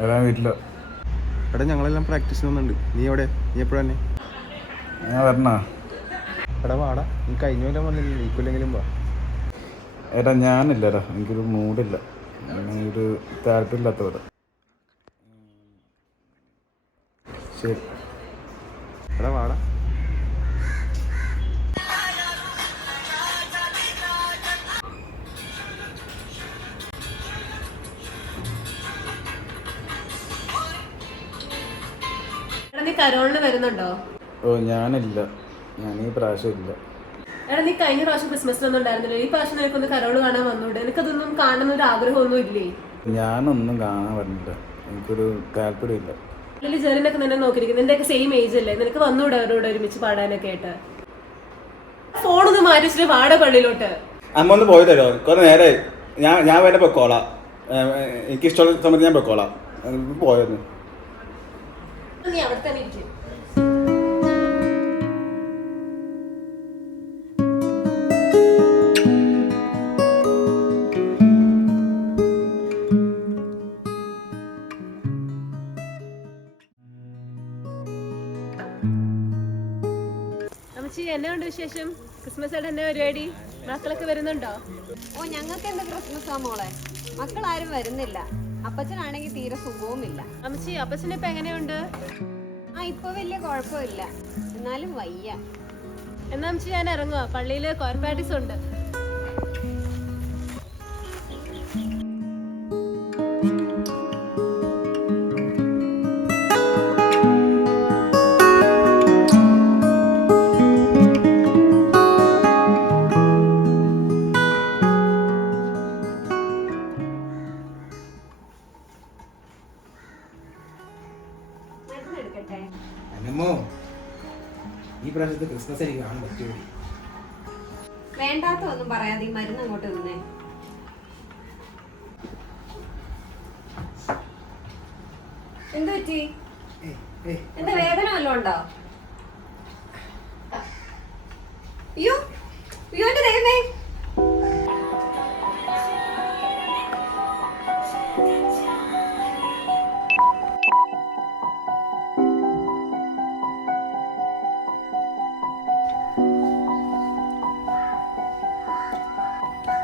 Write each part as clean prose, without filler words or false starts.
വരാൻ വീട്ടില്. എടാ ഞങ്ങളെല്ലാം പ്രാക്ടീസിന് വന്നിട്ടുണ്ട്. നീ എവിടെ? നീ എപ്പോഴാ തന്നെ? ഞാൻ വരണോ? എടാ വാടാ, നീ കഴിഞ്ഞ കൊല്ലം വന്നില്ല, ഈ കൊല്ലെങ്കിലും വാ. ഏട്ടാ ഞാനില്ലടാ, എനിക്കൊരു മൂഡില്ല, ഒരു താല്പര്യമില്ലാത്തവിടെ. ശരി. എടാ വാടാ. നീ കരോളിന് വരുന്നുണ്ടോ? ഓ ഞാനില്ല, ഞാൻ ഈ പ്രാവശ്യം ഇല്ല. എടാ നീ കഴിഞ്ഞ പ്രാവശ്യം ക്രിസ്മസിനൊന്നും ഉണ്ടായിരുന്നില്ല, ഈ പ്രാവശ്യം നിനക്കൊന്ന് കരോള് കാണാൻ വന്നൂടെ? നിനക്കതൊന്നും കാണുന്ന ഒരു ആഗ്രഹമൊന്നും ഇല്ലേ? ഞാനൊന്നും കാണാൻ പറഞ്ഞില്ല, എനിക്കൊരു താല്പര്യമില്ല. അല്ലെങ്കിൽ ജെറിനൊക്കെ നിന്നെ നോക്കിയിരിക്കും, നിന്റെയൊക്കെ സെയിം ഏജ് അല്ലേ, നിനക്ക് വന്നൂടെ അവരോട് ഒരുമിച്ച് പാടാനൊക്കെ ആയിട്ട്? ഫോണൊന്ന് മാറ്റി വെച്ചിട്ട് വാട പള്ളിയിലോട്ട്. അമ്മ ഒന്ന് പോയി തരോ? കുറെ നേരമായി. ഞാൻ വേറെ പൊക്കോളാം, എനിക്കിഷ്ടമുള്ള സമയത്ത് ഞാൻ പൊക്കോളാം. പോയിരുന്നു. നീ അവിടെ തന്നെ ഇരിക്കും. അമ്മച്ചി എന്നാ ഉണ്ട് വിശേഷം? ക്രിസ്മസ് ആയിട്ട് എന്നാ പരിപാടി? മക്കളൊക്കെ വരുന്നുണ്ടോ? ഓ ഞങ്ങൾക്ക് എന്ത് ക്രിസ്മസാ മോളെ, മക്കളാരും വരുന്നില്ല. അപ്പച്ചനാണെങ്കിൽ തീരെ സുഖവുമില്ല. അമ്മച്ചി അപ്പച്ചനെ ഇപ്പൊ എങ്ങനെയുണ്ട്? ഇപ്പൊ വലിയ കുഴപ്പമില്ല, എന്നാലും വയ്യ. എന്നാ അമ്മച്ചി ഞാൻ ഇറങ്ങുക, പള്ളിയില് കോർ പ്രാക്ടീസ് ഉണ്ട്. ഈ പ്രാവശ്യത്തെ ക്രിസ്മസ് എനിക്ക് കാണാൻ പറ്റുമോ? വേണ്ടാത്ത ഒന്നും പറയാതെ ഈ മരുന്ന് അങ്ങോട്ട് നിന്നേ. എന്ത് പറ്റി? എന്താ വേദന വല്ലതും ഉണ്ടോ? അയ്യോ അയ്യോ എന്റെ ദൈവമേ.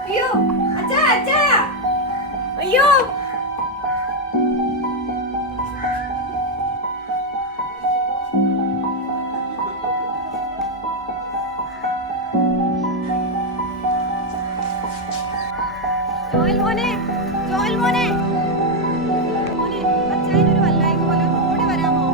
അയ്യോ അച്ഛാ അച്ഛാ അയ്യോ. ജോയൽ മോനെ, ജോയൽ മോനെ, മോനെ അച്ഛനൊരു വല്ലായ്മ പോലെ, ഒന്ന് ഓടി വരാമോ?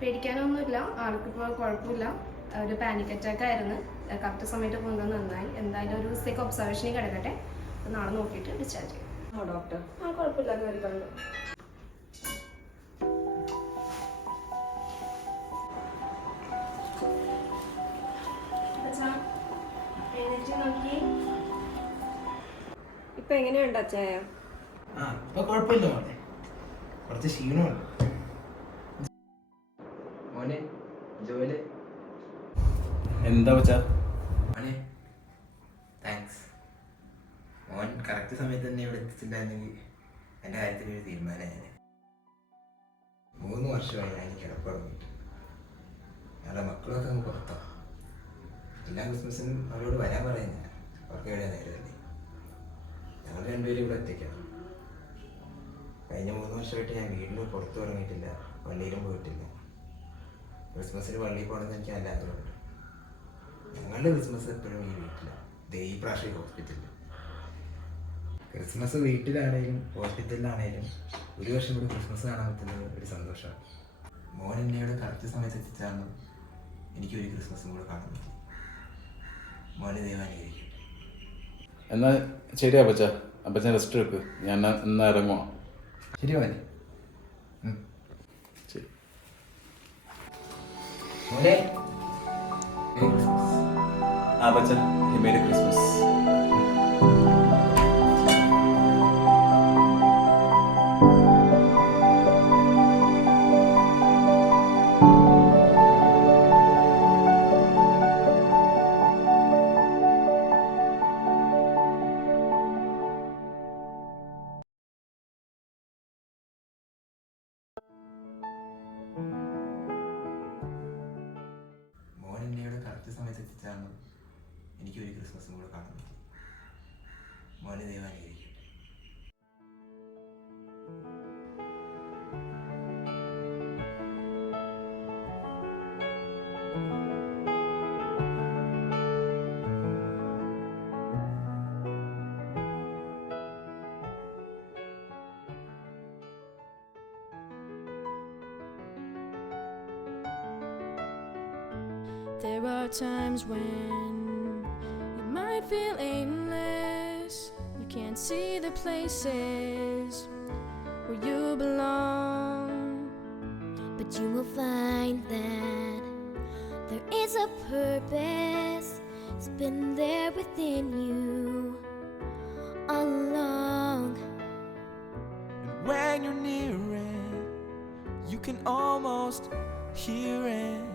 പേടിക്കാനൊന്നുമില്ല, ആൾക്കിപ്പോൾ കുഴപ്പമില്ല. ഒരു പാനിക് അറ്റാക്ക് ആയിരുന്നു, കറക്റ്റ് സമയത്ത് പോകുന്നത് നന്നായി. എന്തായാലും ഒരു ദിവസത്തേക്ക് ഒബ്സർവേഷനിൽ കിടക്കട്ടെ, അപ്പോൾ നാളെ നോക്കിയിട്ട് ഡിസ്ചാർജ് ചെയ്യും. ഡോക്ടർ കുഴപ്പമില്ല എന്ന് വരുന്നുള്ളൂ. ഇപ്പൊ എങ്ങനെയുണ്ട് അച്ഛായ? ഇപ്പൊ കുഴപ്പമില്ല മോനെ, കുറച്ച് ക്ഷീണമുണ്ട്. മോനെ ജോലി എന്താ വെച്ചാ? മോനെ താങ്ക്സ്. മോൻ കറക്റ്റ് സമയത്ത് തന്നെ ഇവിടെ എത്തിച്ചിട്ടുണ്ടായിരുന്നെങ്കിൽ എൻ്റെ കാര്യത്തിലൊരു തീരുമാനമായി. 3 വർഷമായി ഞാൻ കിടപ്പുറങ്ങിയിട്ട്. ഞങ്ങളുടെ മക്കളൊക്കെ അങ്ങ് പുറത്താണ്. എല്ലാ ക്രിസ്മസിനും അവരോട് വരാൻ പറയുന്നില്ല, അവർക്ക് എവിടെ നേരമല്ലേ. ഞങ്ങൾ രണ്ടുപേരും ഇവിടെ ഒറ്റയ്ക്കാണ്. കഴിഞ്ഞ 3 വർഷമായിട്ട് ഞാൻ വീടിന് പുറത്തു ഇറങ്ങിയിട്ടില്ല, പള്ളിയിലും പോയിട്ടില്ല. ക്രിസ്മസിന് പള്ളിയിൽ പോകണമെന്ന് എനിക്ക് നല്ല ആഗ്രഹമുണ്ട്. ഞങ്ങളുടെ ക്രിസ്മസ് എപ്പോഴും ഈ വീട്ടിലാണ്, ഈ പ്രാവശ്യം ഹോസ്പിറ്റലിൽ. ക്രിസ്മസ് വീട്ടിലാണേലും ഹോസ്പിറ്റലിലാണേലും ഒരു വർഷം കൂടി ക്രിസ്മസ് കാണാൻ പറ്റുന്നത് ഒരു സന്തോഷമാണ്. മോൻ എന്നോട് കറക്റ്റ് സമയത്ത് എത്തിച്ചാണ് എനിക്കൊരു ക്രിസ്മസും കൂടെ കാണാൻ പറ്റും. മോനെ ദൈവം അനുഗ്രഹിക്കും. എന്നാൽ ശരി അപ്പച്ച, അപ്പച്ചൻ റെസ്റ്റ് എടുക്ക്. ഞാൻ ഇന്ന് ഇറങ്ങുവാ. ശരി മോനെ. ശരി മോനെ മെരി ക്രിസ്മസ്. അപ്പച്ച, മേരി ക്രിസ്മസ്. മോൻ എന്നോട് കറക്റ്റ് സമയത്ത് എത്തിച്ചാണ് എനിക്കൊരു ക്രിസ്മസും കൂടെ കാണാൻ പറ്റും. മോനെ ദൈവം അനുഗ്രഹിക്കും. There are times when you might feel aimless. You can't see the places where you belong. But you will find that there is a purpose. It's been there within you all along. And when you're near it, you can almost hear it.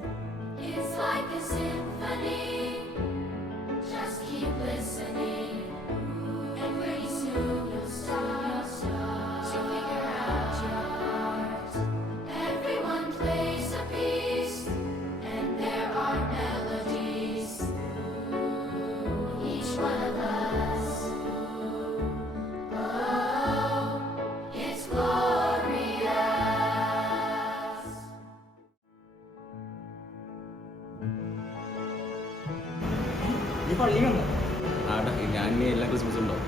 It's like a symphony. Just keep listening, and pretty soon you'll start to figure out your part. Everyone plays a piece, and there are melodies. Each one of us. Oh, it's glorious. ആടാ, ഞാൻ ഇനി എല്ലാ ക്രിസ്മസും ഉണ്ടാവും.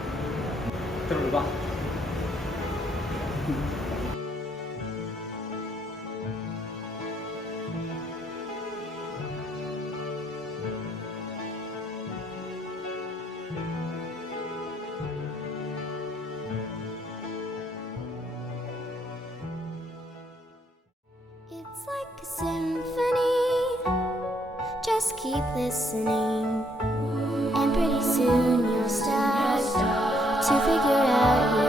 It's like a symphony. Just keep listening, and pretty soon you'll start to figure out